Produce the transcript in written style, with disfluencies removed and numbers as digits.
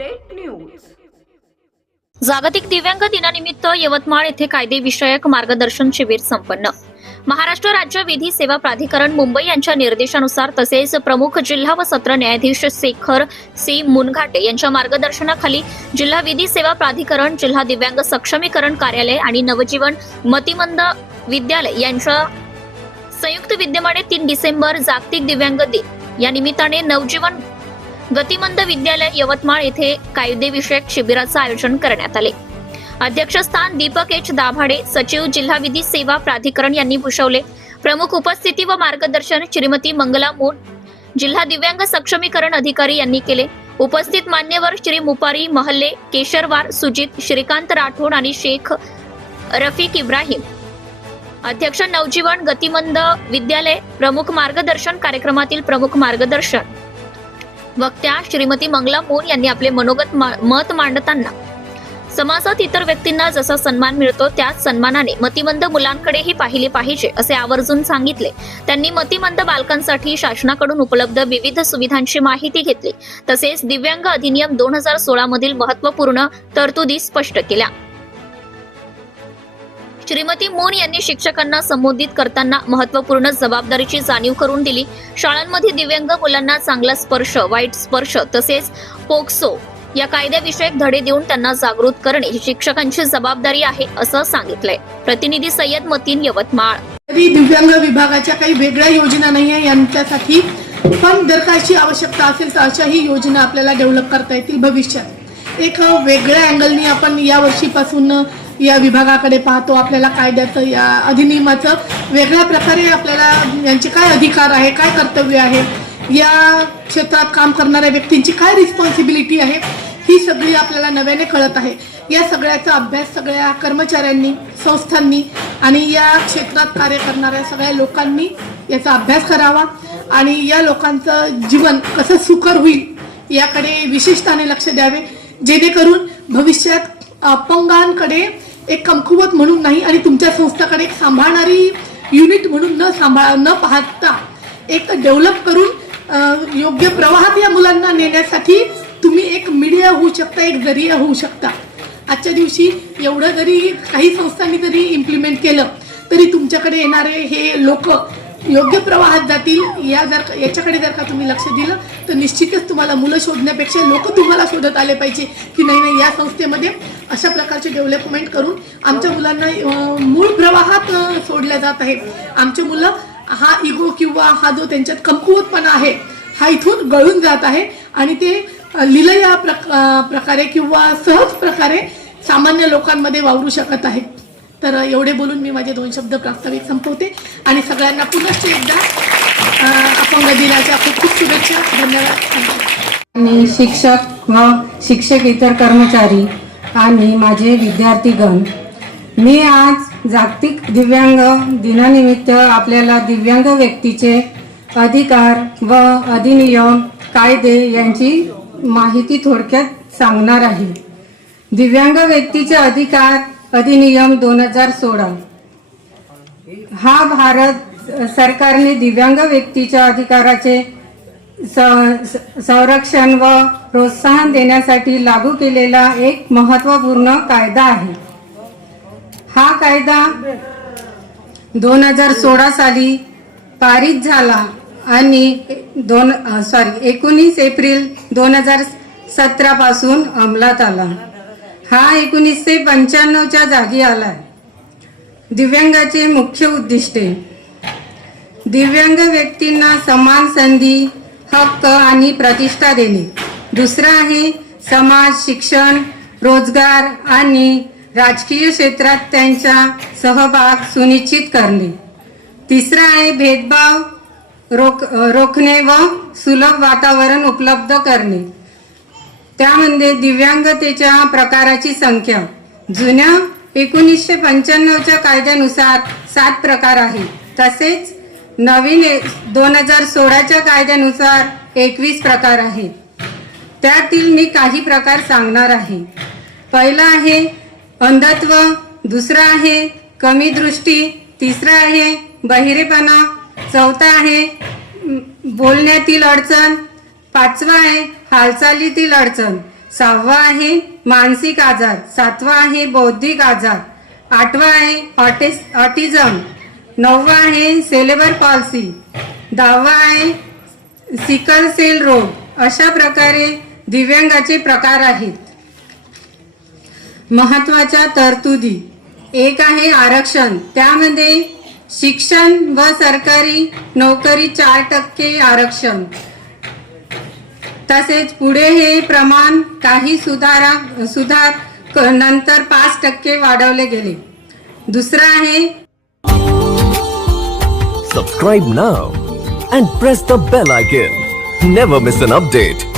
Update news. जागतिक दिव्यांग दिनानिमित्त यवतमाळ येथे कायदेविषयक मार्गदर्शन शिबिर संपन्न। महाराष्ट्र राज्य विधी सेवा प्राधिकरण मुंबई यांच्या निर्देशानुसार तसेच प्रमुख जिल्हा व सत्र न्यायाधीश शेखर सी मुनघाटे यांच्या मार्गदर्शनाखाली जिल्हा विधी सेवा प्राधिकरण, जिल्हा दिव्यांग सक्षमीकरण कार्यालय आणि नवजीवन मतिमंद विद्यालय यांच्या संयुक्त विद्यमाने 3 डिसेंबर जागतिक दिव्यांग दिन या निमित्ताने नवजीवन गतिमंद विद्यालय यवतमाळ येथे कायदेविषयक शिबिराचे आयोजन करण्यात आले। अध्यक्षस्थान दीपक एच दाभाडे, सचिव जिल्हा विधी सेवा प्राधिकरण यांनी भूषवले। प्रमुख उपस्थिती व मार्गदर्शन श्रीमती मंगला मून, जिल्हा दिव्यांग सक्षमीकरण अधिकारी यांनी केले। उपस्थित मान्यवर श्री मुपारी महल्ले, केशरवार सुजित, श्रीकांत राठोड आणि शेख रफिक इब्राहिम। अध्यक्ष नवजीवन गतिमंद विद्यालय। प्रमुख मार्गदर्शन कार्यक्रमातील प्रमुख मार्गदर्शन वक्त्या श्रीमती मंगला मून यांनी आपले मनोगत मत मांडताना समाजात इतर व्यक्तींना जसा सन्मान मिळतो त्याच सन्मानाने मतिमंद मुलांकडेही पाहिले पाहिजे असे आवर्जून सांगितले। त्यांनी मतिमंद बालकांसाठी शासनाकडून उपलब्ध विविध सुविधांची माहिती घेतली। तसेच दिव्यांग अधिनियम 2016 मधील महत्त्वपूर्ण तरतुदी स्पष्ट केल्या। श्रीमती मून यांनी शिक्षकांना संबोधित करताना महत्त्वपूर्ण जबाबदारीची जाणीव करून दिली। शाळांमध्ये दिव्यांग मुलांना चांगला स्पर्श, वाईट स्पर्श तसेच पोक्सो या कायद्याविषयक धडे देऊन त्यांना जागृत करणे ही शिक्षकांची जबाबदारी आहे असं सांगितलंय। प्रतिनिधी सय्यद मतीन, यवतमाळ। दिव्यांग विभागाच्या काही वेगळ्या योजना नाही आहे, यांच्यासाठी पण जर काही आवश्यकता असेल तर अशाही योजना आपल्याला डेव्हलप करता येतील भविष्यात। एक वेगळ्या अँगलनी आपण या वर्षीपासून या विभागाकडे पाहतो। आपल्याला कायद्याचं, या अधिनियमाचं वेगळ्या प्रकारे आपल्याला यांचे काय अधिकार आहे, काय कर्तव्य आहे, या क्षेत्रात काम करणाऱ्या व्यक्तींची काय रिस्पॉन्सिबिलिटी आहे, ही सगळी आपल्याला नव्याने कळत आहे। या सगळ्याचा अभ्यास सगळ्या कर्मचाऱ्यांनी, संस्थांनी आणि या क्षेत्रात कार्य करणाऱ्या सगळ्या लोकांनी याचा अभ्यास करावा आणि या लोकांचं जीवन कसं सुकर होईल याकडे विशेषतेने लक्ष द्यावे, जेणेकरून भविष्यात अपंगांकडे एक कमकुवत म्हणून नाही आणि तुमच्या संस्थाकडे एक सांभाळणारी युनिट म्हणून न पाहता एक डेव्हलप करून योग्य प्रवाहात या मुलांना नेण्यासाठी तुम्ही एक मीडिया होऊ शकता, एक जरिया होऊ शकता। आजच्या दिवशी एवढं जरी काही संस्थांनी जरी इम्प्लिमेंट केलं तरी तुमच्याकडे येणारे हे लोक योग्य प्रवाहात जातील। याच्याकडे जर का तुम्ही लक्ष दिलं तर निश्चितच तुम्हाला मुलं शोधण्यापेक्षा लोक तुम्हाला शोधत आले पाहिजे की नाही या संस्थेमध्ये अशा प्रकारचे डेव्हलपमेंट करून आमच्या मुलांना मूळ प्रवाहात सोडल्या जात आहे। आमचे मुलं हा इगो किंवा हा जो त्यांच्यात कमकुवतपणा आहे हा इथून गळून जात आहे आणि ते लीलया प्रकारे किंवा सहज प्रकारे सामान्य लोकांमध्ये वावरू शकत आहेत। तर एवढे बोलून मी माझे 2 शब्द प्रास्ताविक संपवते आणि सगळ्यांना पुनश्च एकदा अपंग दिनाच्या खूप खूप शुभेच्छा। धन्यवाद। शिक्षक व शिक्षक, इतर कर्मचारी आणि माझे विद्यार्थीगण, मी आज जागतिक दिव्यांग दिनानिमित्त आपल्याला दिव्यांग व्यक्तीचे अधिकार व अधिनियम, कायदे यांची माहिती थोडक्यात सांगणार आहे। दिव्यांग व्यक्तीचे अधिकार अधिनियम 2016 हा भारत सरकारने दिव्यांग व्यक्तीच्या अधिकाराचे संरक्षण व प्रोत्साहन देण्यासाठी लागू केलेला एक महत्त्वपूर्ण कायदा आहे। हा कायदा 2016 साली पारित झाला आणि 19 एप्रिल 2017 पासून अंमलात आला। हा 1995च्या जागी आला। दिव्यांगाचे मुख्य उद्दिष्टे: दिव्यांग व्यक्तींना समान संधी, हक्क आणि प्रतिष्ठा देणे। दुसरा आहे समाज, शिक्षण, रोजगार आणि राजकीय क्षेत्रात त्यांचा सहभाग सुनिश्चित करणे। तिसरा आहे भेदभाव रोखणे व सुलभ वातावरण उपलब्ध करणे। त्यामध्ये दिव्यांगतेच्या प्रकाराची संख्या जुन्या 1995च्या कायद्यानुसार 7 प्रकार आहे, तसेच नवीन 2016च्या कायद्यानुसार 21 प्रकार आहेत। त्यातील मी काही प्रकार सांगणार आहे। पहिला आहे अंधत्व, दुसरा आहे कमी दृष्टी, तिसरा आहे बहिरेपणा, चौथा आहे बोलण्यातील अडचण, 5वा आहे हालचालीतील अडचण, 6वा आहे मानसिक आजार, 7वा आहे बौद्धिक आजार, 8वा आहे ऑटिझम, 9वा आहे सेलेबर पॉल्सी, 10वा आहे सिकल सेल रोग. अशा प्रकारे दिव्यांगाचे प्रकार आहेत. महत्वाच्या तरतुदी, एक आहे आरक्षण, त्यामध्ये शिक्षण व सरकारी नोकरी 4% आरक्षण. तसेच पुढे हे प्रमाण काही सुधार नंतर 5% वाढवले गेले. दुसरा आहे Subscribe now and press the bell icon. Never miss an update.